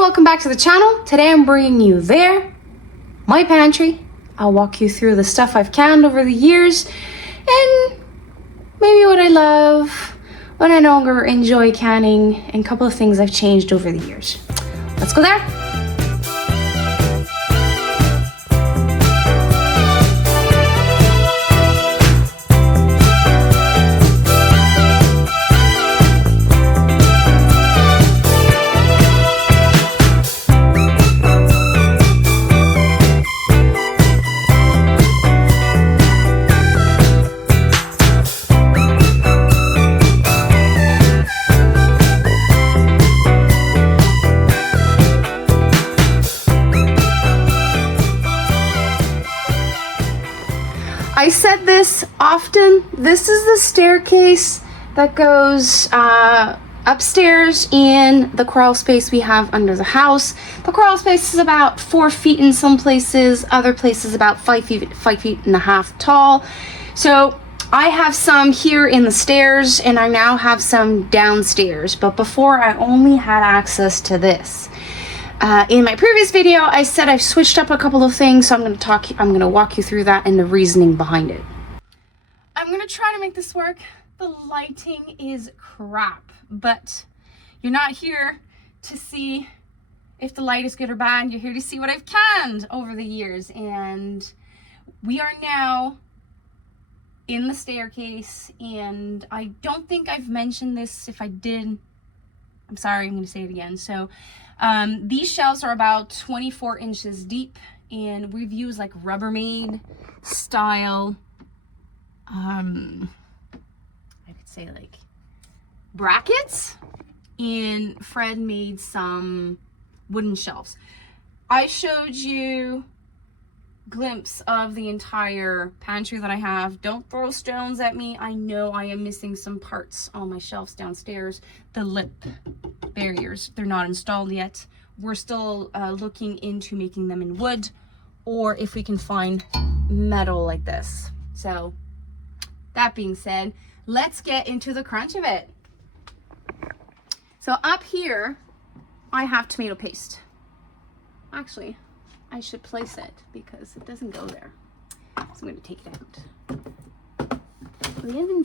welcome back to the channel. Today I'm bringing you my pantry. I'll walk you through the stuff I've canned over the years and maybe what I love, what I no longer enjoy canning, and a couple of things I've changed over the years. Let's go there. I said this often, this is the staircase that goes upstairs in the crawl space we have under the house. The crawl space is about 4 feet in some places, other places about 5 feet and a half tall. So I have some here in the stairs and I now have some downstairs, but before I only had access to this. In my previous video, I said I've switched up a couple of things, so I'm going to walk you through that and the reasoning behind it. I'm going to try to make this work. The lighting is crap, but you're not here to see if the light is good or bad. You're here to see what I've canned over the years, and we are now in the staircase, and I don't think I've mentioned this. If I did, I'm sorry, I'm going to say it again. So these shelves are about 24 inches deep, and we've used like Rubbermaid style, I could say like brackets, and Fred made some wooden shelves. I showed you a glimpse of the entire pantry that I have. Don't throw stones at me. I know I am missing some parts on my shelves downstairs. The lip barriers, they're not installed yet. We're still looking into making them in wood, or if we can find metal like this. So that being said, let's get into the crunch of it. So up here I have tomato paste. Actually, I should place it because it doesn't go there, so I'm going to take it out.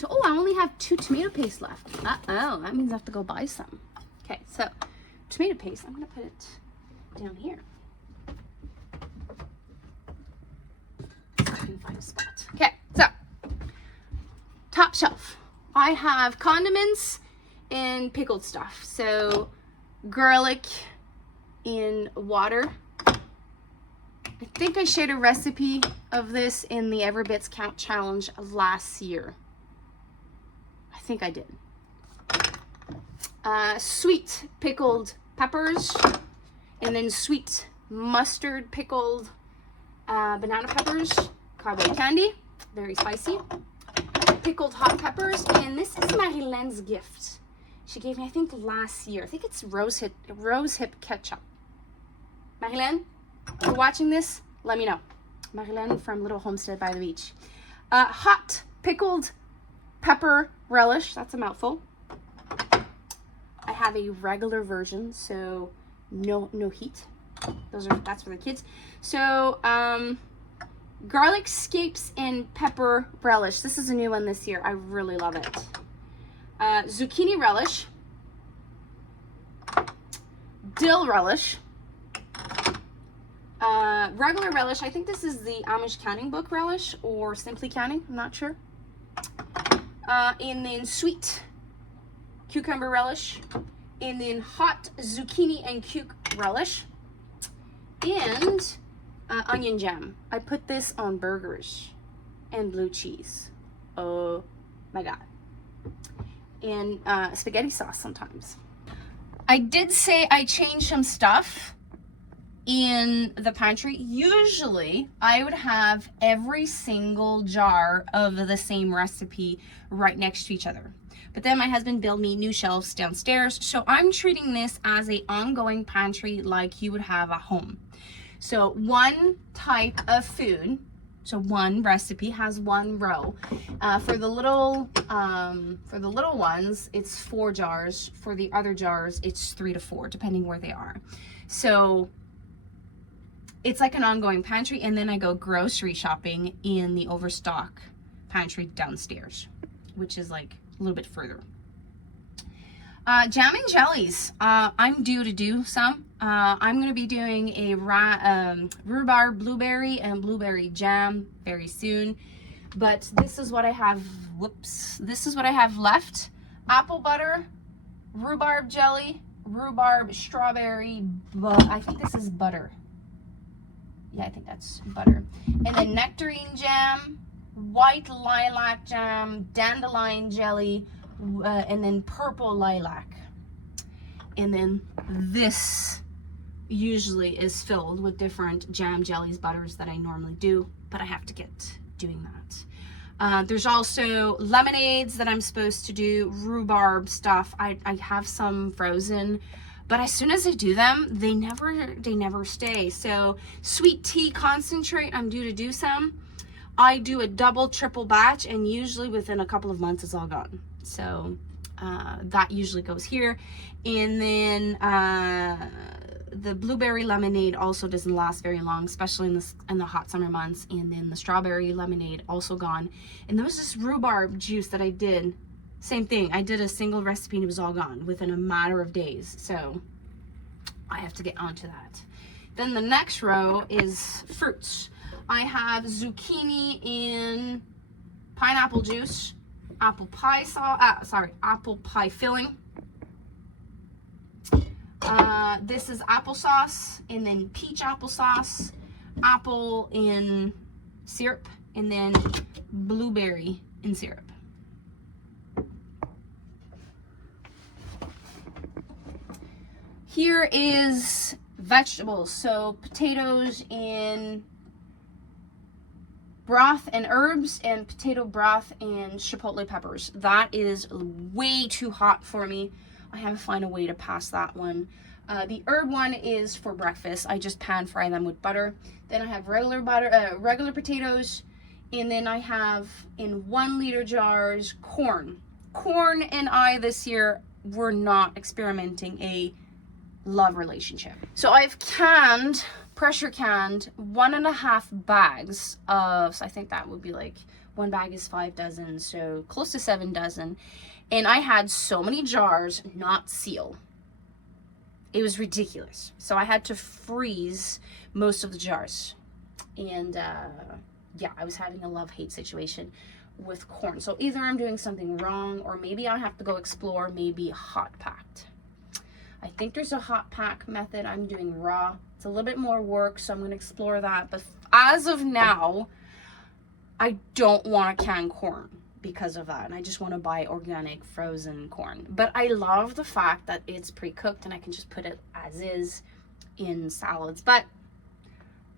Oh, I only have 2 tomato paste left. Uh-oh, that means I have to go buy some. Okay, so tomato paste, I'm going to put it down here. So I can find a spot. Okay, so top shelf. I have condiments and pickled stuff. So garlic in water. I think I shared a recipe of this in the Every Bits Count challenge last year. I think I did. Sweet pickled peppers, and then sweet mustard pickled banana peppers, cowboy candy, very spicy, pickled hot peppers, and this is Marie-Lain's gift. She gave me, I think, last year. I think it's rosehip ketchup. Marie-Lain, if you're watching this, let me know. Marie-Lain from Little Homestead by the Beach. Hot pickled pepper relish, that's a mouthful. I have a regular version, so no heat. That's for the kids. So garlic scapes and pepper relish. This is a new one this year. I really love it. Zucchini relish, dill relish, regular relish. I think this is the Amish Canning Book relish or Simply Canning. I'm not sure. And then sweet cucumber relish, and then hot zucchini and cuc relish, and onion jam. I put this on burgers and blue cheese. Oh my god. And spaghetti sauce sometimes. I did say I changed some stuff in the pantry. Usually I would have every single jar of the same recipe right next to each other. But then my husband built me new shelves downstairs. So I'm treating this as an ongoing pantry like you would have at home. So one type of food So one recipe has 1 row. For the little ones, it's 4 jars. For the other jars, it's 3 to 4, depending where they are. So it's like an ongoing pantry, and then I go grocery shopping in the overstock pantry downstairs, which is like a little bit further. Jam and jellies. I'm due to do some. I'm going to be doing a rhubarb blueberry and blueberry jam very soon. But this is what I have. Whoops. This is what I have left. Apple butter, rhubarb jelly, rhubarb strawberry. I think this is butter. Yeah, I think that's butter. And then nectarine jam, white lilac jam, dandelion jelly, and then purple lilac. And then this usually is filled with different jam, jellies, butters that I normally do, but I have to get doing that. There's also lemonades that I'm supposed to do, rhubarb stuff. I have some frozen, but as soon as I do them, they never stay. So sweet tea concentrate, I'm due to do some. I do a double, triple batch, and usually within a couple of months it's all gone. So that usually goes here. And then the blueberry lemonade also doesn't last very long, especially in the hot summer months. And then the strawberry lemonade also gone. And there was this rhubarb juice that I did. Same thing. I did a single recipe and it was all gone within a matter of days. So I have to get onto that. Then the next row is fruits. I have zucchini in pineapple juice, apple pie sauce, apple pie filling. This is applesauce, and then peach applesauce, apple in syrup, and then blueberry in syrup. Here is vegetables. So potatoes in broth and herbs, and potato broth and chipotle peppers. That is way too hot for me. I have to find a way to pass that one. The herb one is for breakfast. I just pan fry them with butter. Then I have regular potatoes, and then I have in 1 liter jars corn. Corn and I this year were not experimenting a love relationship. So I've pressure canned 1.5 bags of, so I think that would be like 1 bag is 5 dozen, so close to 7 dozen. And I had so many jars not seal. It was ridiculous. So I had to freeze most of the jars. And yeah, I was having a love-hate situation with corn. So either I'm doing something wrong, or maybe I have to go explore maybe hot packed. I think there's a hot pack method. I'm doing raw. It's a little bit more work, so I'm going to explore that. But as of now, I don't want to can corn because of that. And I just want to buy organic frozen corn. But I love the fact that it's pre-cooked and I can just put it as is in salads. But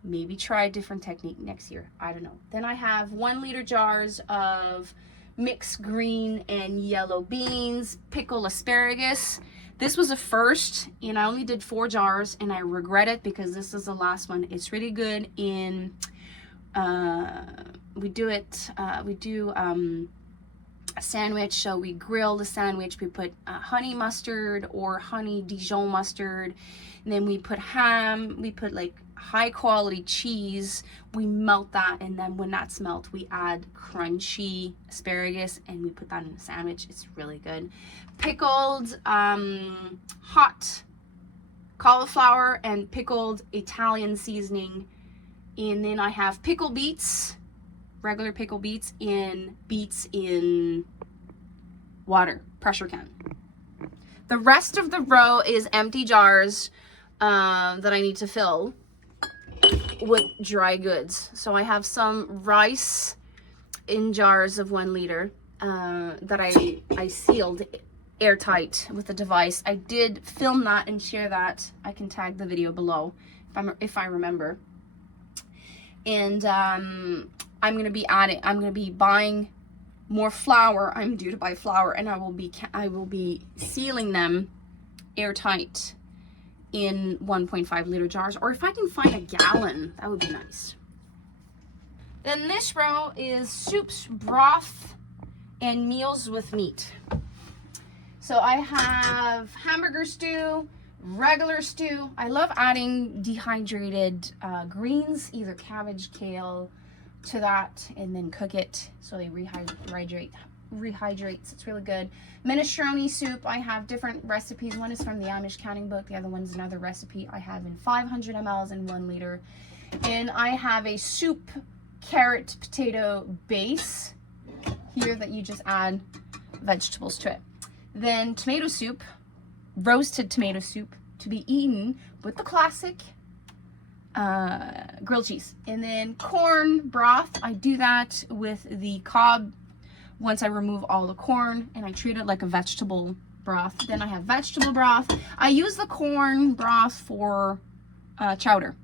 maybe try a different technique next year. I don't know. Then I have 1 liter jars of mixed green and yellow beans, pickled asparagus. This was a first, and I only did 4 jars, and I regret it because this is the last one. It's really good in, we do a sandwich. So we grill the sandwich. We put honey mustard or honey Dijon mustard, and then we put ham. We put like high quality cheese. We melt that, and then when that's melt, we add crunchy asparagus, and we put that in a sandwich. It's really good. Pickled hot cauliflower and pickled Italian seasoning, and then I have pickled beets, regular pickled beets, and beets in water, pressure can. The rest of the row is empty jars that I need to fill with dry goods. So I have some rice in jars of 1 liter that I sealed airtight with a device. I did film that and share that. I can tag the video below if I remember. And I'm gonna be buying more flour. I'm due to buy flour, and I will be sealing them airtight in 1.5 liter jars, or if I can find a gallon, that would be nice. Then this row is soups, broth, and meals with meat. So I have hamburger stew, regular stew. I love adding dehydrated greens, either cabbage, kale, to that, and then cook it so they rehydrates. It's really good. Minestrone soup. I have different recipes. One is from the Amish Counting Book. The other one is another recipe I have in 500 mLs and 1 liter. And I have a soup, carrot, potato base here that you just add vegetables to it. Then tomato soup, roasted tomato soup, to be eaten with the classic grilled cheese. And then corn broth, I do that with the cob once I remove all the corn, and I treat it like a vegetable broth. Then I have vegetable broth. I use the corn broth for chowder.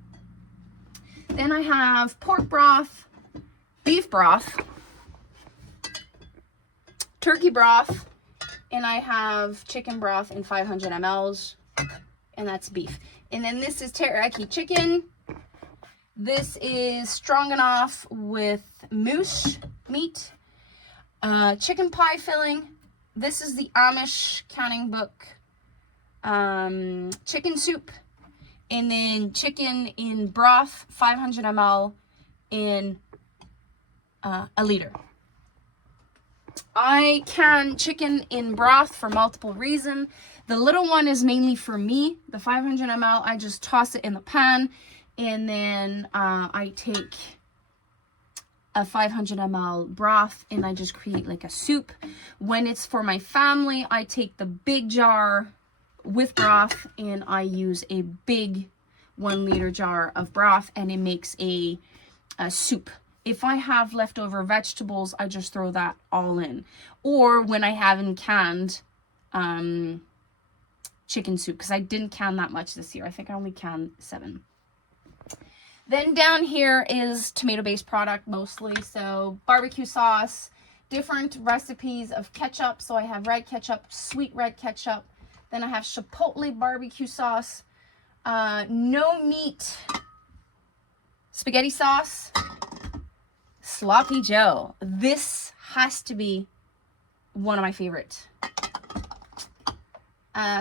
Then I have pork broth, beef broth, turkey broth, and I have chicken broth in 500 mLs, and that's beef. And then this is teriyaki chicken. This is stroganoff with moose meat, chicken pie filling. This is the Amish Counting Book chicken soup, and then chicken in broth, 500 ml in a liter. I can chicken in broth for multiple reasons. The little one is mainly for me. The 500 ml, I just toss it in the pan, and then I take a 500 ml broth and I just create like a soup. When it's for my family, I take the big jar with broth and I use a big 1 liter jar of broth, and it makes a soup. If I have leftover vegetables, I just throw that all in. Or when I haven't canned chicken soup, because I didn't can that much this year. I think I only canned 7. Then down here is tomato-based product mostly. So barbecue sauce, different recipes of ketchup. So I have red ketchup, sweet red ketchup. Then I have chipotle barbecue sauce, no meat spaghetti sauce, Sloppy Joe. This has to be one of my favorite.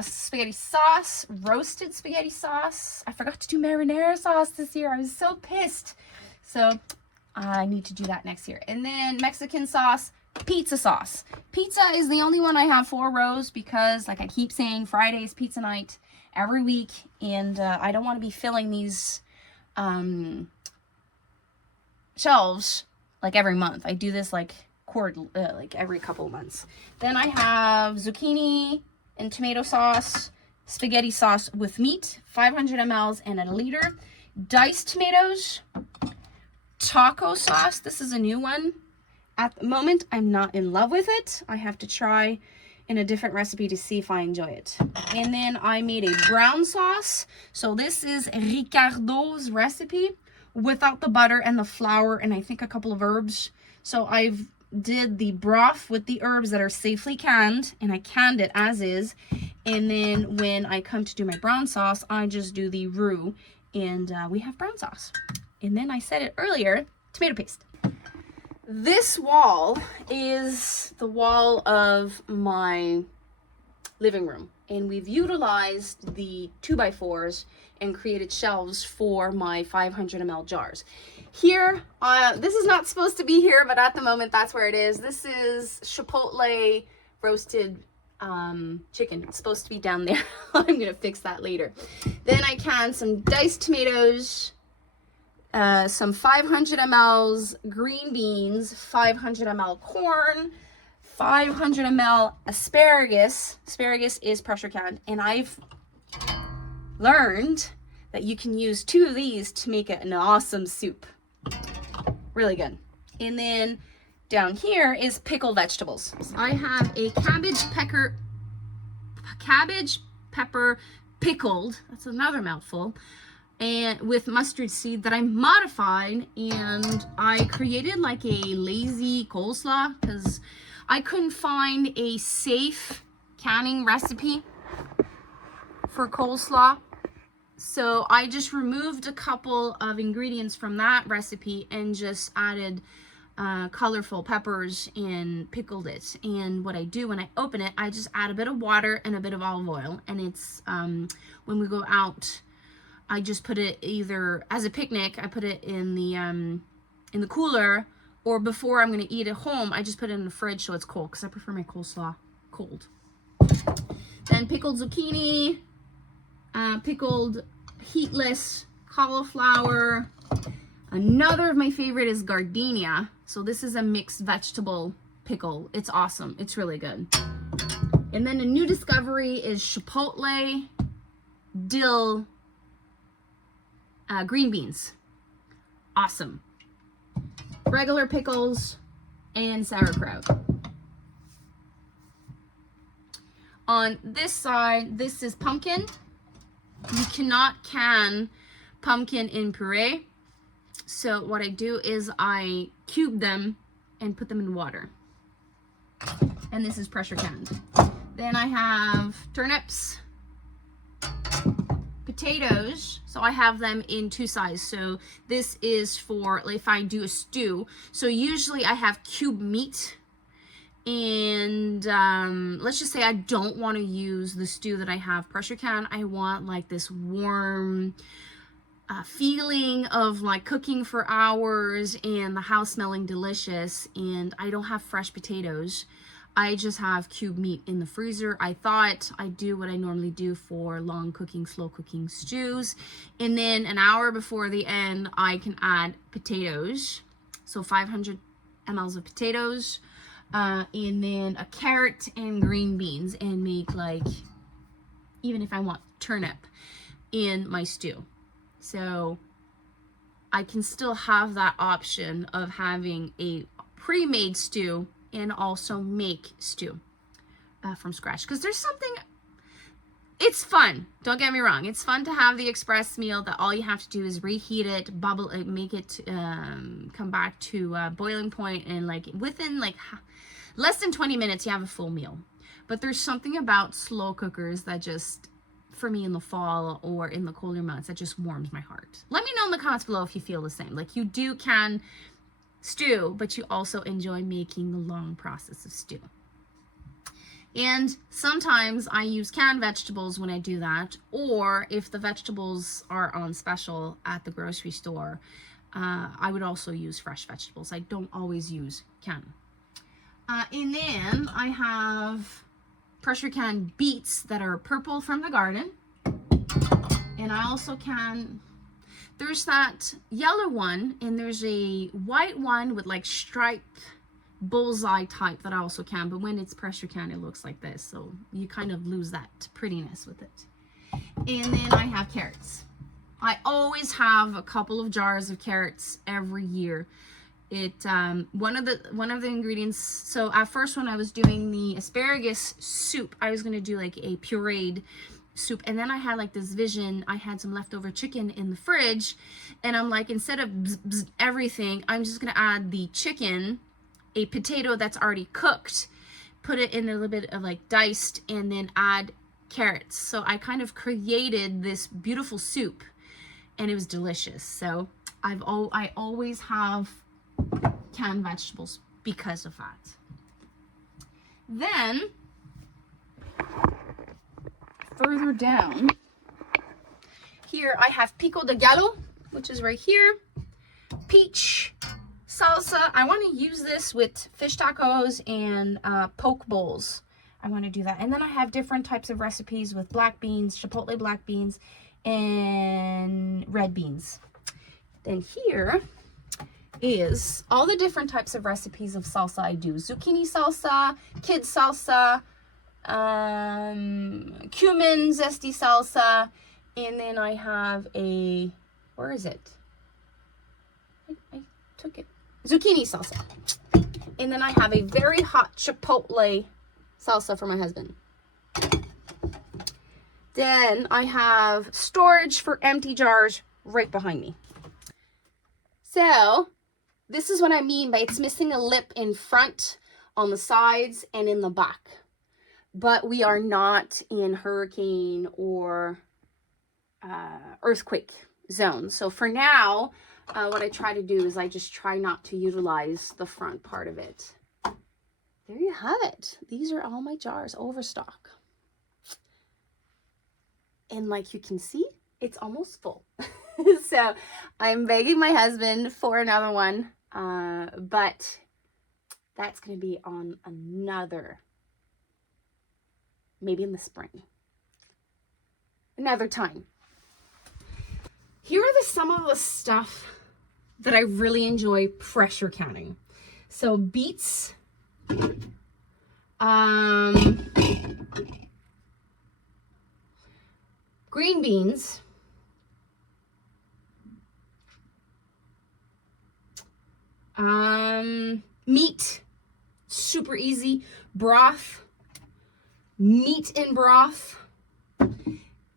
Spaghetti sauce, roasted spaghetti sauce. I forgot to do marinara sauce this year. I was so pissed. So I need to do that next year. And then Mexican sauce, pizza sauce. Pizza is the only one I have 4 rows because, like I keep saying, Friday's pizza night every week. And I don't want to be filling these shelves like every month. I do this like every couple of months. Then I have zucchini and tomato sauce, spaghetti sauce with meat, 500 mLs and a liter. Diced tomatoes, taco sauce. This is a new one. At the moment, I'm not in love with it. I have to try in a different recipe to see if I enjoy it. And then I made a brown sauce. So this is Ricardo's recipe without the butter and the flour and I think a couple of herbs. So I've did the broth with the herbs that are safely canned, and I canned it as is. And then when I come to do my brown sauce, I just do the roux, and we have brown sauce. And then I said it earlier, tomato paste. This wall is the wall of my living room, and we've utilized the 2x4s and created shelves for my 500 ml jars. Here, this is not supposed to be here, but at the moment that's where it is. This is chipotle roasted chicken. It's supposed to be down there. I'm gonna fix that later. Then I canned some diced tomatoes, some 500 mLs green beans, 500 ml corn, 500 ml asparagus. Asparagus is pressure canned, and I've learned that you can use 2 of these to make an awesome soup. Really good. And then down here is pickled vegetables. So I have a cabbage pepper pickled, that's another mouthful, and with mustard seed that I modified, and I created like a lazy coleslaw because I couldn't find a safe canning recipe for coleslaw. So I just removed a couple of ingredients from that recipe and just added colorful peppers and pickled it. And what I do when I open it, I just add a bit of water and a bit of olive oil. And it's when we go out, I just put it either as a picnic, I put it in the cooler, or before I'm gonna eat at home, I just put it in the fridge so it's cold, because I prefer my coleslaw cold. Then pickled zucchini, pickled heatless cauliflower. Another of my favorite is gardenia. So this is a mixed vegetable pickle. It's awesome. It's really good. And then a new discovery is chipotle, dill, green beans. Awesome. Regular pickles and sauerkraut. On this side, this is pumpkin. You cannot can pumpkin in puree. So what I do is I cube them and put them in water. And this is pressure canned. Then I have turnips, potatoes. So I have them in two sizes. So this is for if I do a stew. So usually I have cube meat. And let's just say I don't want to use the stew that I have pressure can. I want like this warm feeling of like cooking for hours and the house smelling delicious, and I don't have fresh potatoes. I just have cube meat in the freezer. I thought I'd do what I normally do for long cooking, slow cooking stews, and then an hour before the end I can add potatoes, so 500 mLs of potatoes, and then a carrot and green beans, and make like, even if I want turnip in my stew. So I can still have that option of having a pre-made stew and also make stew from scratch. Because there's something, it's fun. Don't get me wrong. It's fun to have the express meal that all you have to do is reheat it, bubble it, make it come back to boiling point, and like within like less than 20 minutes you have a full meal. But there's something about slow cookers that just, for me in the fall or in the colder months, that just warms my heart. Let me know in the comments below if you feel the same. Like you do can stew, but you also enjoy making the long process of stew. And sometimes I use canned vegetables when I do that, or if the vegetables are on special at the grocery store, I would also use fresh vegetables. I don't always use canned. And then I have pressure canned beets that are purple from the garden. And I also can, there's that yellow one, and there's a white one with like striped bullseye type that I also can, but when it's pressure canned it looks like this, so you kind of lose that prettiness with it. And then I have carrots. I always have a couple of jars of carrots every year. It one of the ingredients, so at first when I was doing the asparagus soup, I was going to do like a pureed soup, and then I had like this vision. I had some leftover chicken in the fridge, and I'm like, instead of everything, I'm just going to add the chicken, a potato that's already cooked, put it in a little bit of like diced, and then add carrots. So I kind of created this beautiful soup, and it was delicious. So I always have canned vegetables because of that. Then further down here I have pico de gallo, which is right here, peach salsa. I want to use this with fish tacos and poke bowls. I want to do that. And then I have different types of recipes with black beans, chipotle black beans, and red beans. Then here is all the different types of recipes of salsa I do. Zucchini salsa, kid salsa, cumin zesty salsa, and then I have a, where is it? I took it. Zucchini salsa. And then I have a very hot chipotle salsa for my husband. Then I have storage for empty jars right behind me. So this is what I mean by it's missing a lip in front, on the sides, and in the back. But we are not in hurricane or earthquake zone. So for now, what I try to do is I just try not to utilize the front part of it. There you have it. These are all my jars, overstock. And like you can see, it's almost full. So I'm begging my husband for another one, but that's going to be on another, maybe in the spring, another time. Here are some of the stuff that I really enjoy pressure canning. So beets, green beans, meat, super easy, broth, meat in broth.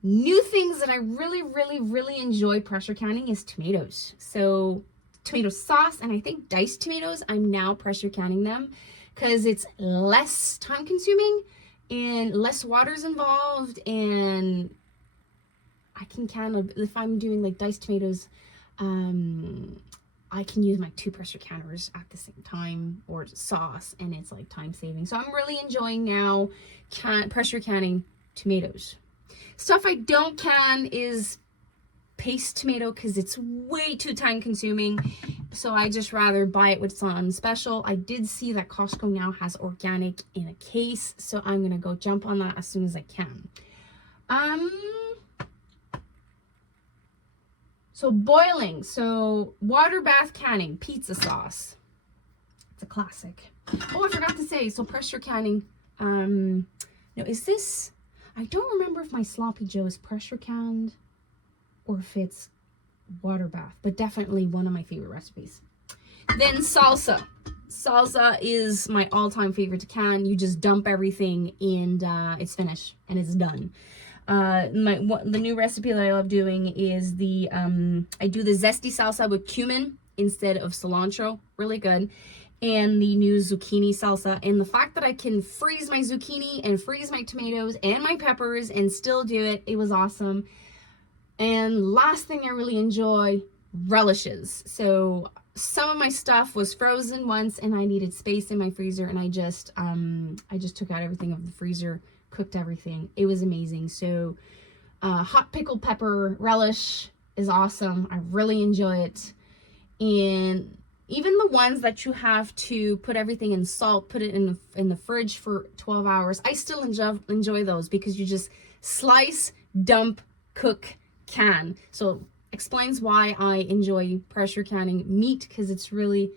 New things that I really enjoy pressure canning is tomatoes. So tomato sauce, and I think diced tomatoes, I'm now pressure canning them because it's less time consuming and less water's involved, and I can can, if I'm doing like diced tomatoes, I can use my 2 pressure canners at the same time, or sauce, and it's like time saving. So I'm really enjoying now pressure canning tomatoes. Stuff I don't can is paste tomato because it's way too time consuming. So I just rather buy it when it's on special. I did see that Costco now has organic in a case, so I'm gonna go jump on that as soon as I can. So boiling, so water bath canning, pizza sauce. It's a classic. Oh, I forgot to say, so pressure canning. No, is this, I don't remember if my Sloppy Joe is pressure canned or if it's water bath, but definitely one of my favorite recipes. Then salsa. Salsa is my all-time favorite to can. You just dump everything and it's finished and it's done. The new recipe that I love doing is the I do the zesty salsa with cumin instead of cilantro, really good, and the new zucchini salsa. And the fact that I can freeze my zucchini and freeze my tomatoes and my peppers and still do it, it was awesome. And last thing I really enjoy, relishes. So some of my stuff was frozen once and I needed space in my freezer, and I just took out everything of the freezer, cooked everything. It was amazing. So hot pickled pepper relish is awesome. I really enjoy it. And even the ones that you have to put everything in salt, put it in the fridge for 12 hours, I still enjoy those because you just slice, dump, cook, can. So explains why I enjoy pressure canning meat, because it's really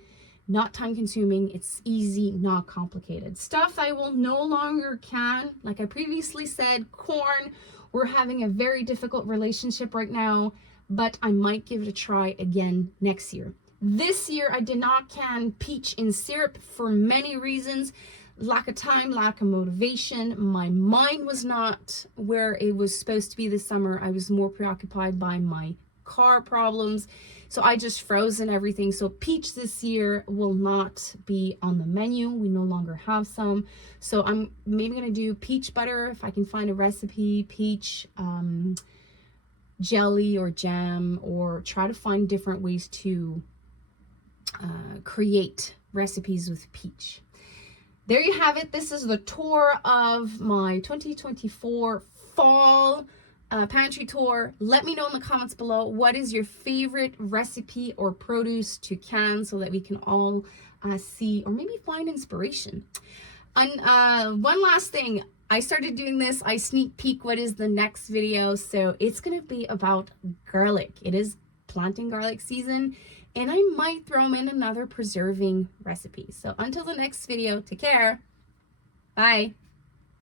not time consuming, it's easy, not complicated. Stuff I will no longer can, like I previously said, corn. We're having a very difficult relationship right now, but I might give it a try again next year. This year I did not can peach in syrup for many reasons. Lack of time, lack of motivation. My mind was not where it was supposed to be this summer. I was more preoccupied by my car problems, so I just frozen everything. So peach this year will not be on the menu. We no longer have some, so I'm maybe gonna do peach butter if I can find a recipe, peach jelly or jam, or try to find different ways to create recipes with peach. There you have it. This is the tour of my 2024 fall pantry tour. Let me know in the comments below, what is your favorite recipe or produce to can, so that we can all see or maybe find inspiration. And one last thing, I started doing this, I sneak peek what is the next video. So it's gonna be about garlic. It is planting garlic season, and I might throw in another preserving recipe. So until the next video, take care. Bye.